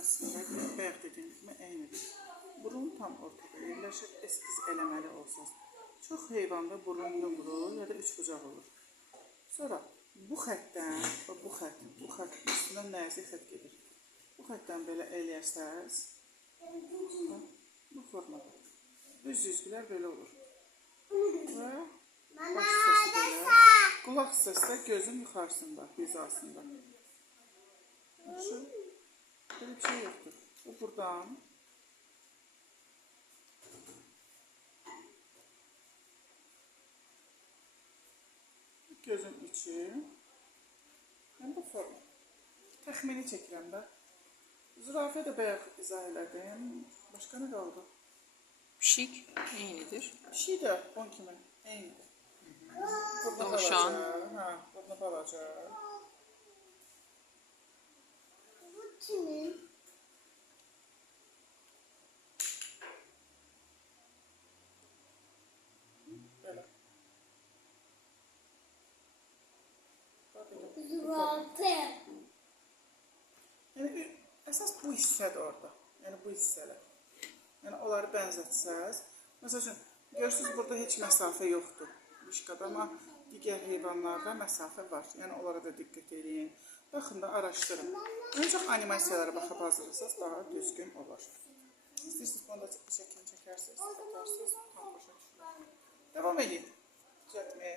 məsafəsində bayaq dediyim kimi eynidir. Burun tam ortada yerləşir, eskiz eləməli olsanız. Çox heyvanda burun yumru ya da üçbucaq olur. Sonra bu xəttdən və bu xəttin üstündən nəzik xətt gedir. Bu xəttdən belə eləyərsəz, bu formada. Düz cizgilər belə olur. Və baş səsi belə, qulaq səsi də gözün yuxarısında, hizasında. Böyle bir şey yoktur. Bu buradan gözün içi, yəni bu forma. Təxmini çəkirəm də. Zürafə də bayaq izah elədim. Başqa nə qaldı? Pişik eynidir. Pişik də on kimi eynidir. Dovşan. Burnu balaca. Bu kimin? Belə. Zürafe. Yəni əsas bu hissədir orada. Yəni bu hissələr. Yəni onları bənzətsəz, məsəl üçün görürsüz burada heç məsafə yoxdur mişqada, amma digər heyvanlarda məsafə var. Yəni onlara da diqqət edin. Baxın da araşdırın. Ən çox animasiyalara baxıb hazırlasanız daha düzgün olur. İstəyirsiniz bunu da şəklini çəkərsiniz, atarsınız, tam başa düşür. Devam edin düzəltməyə.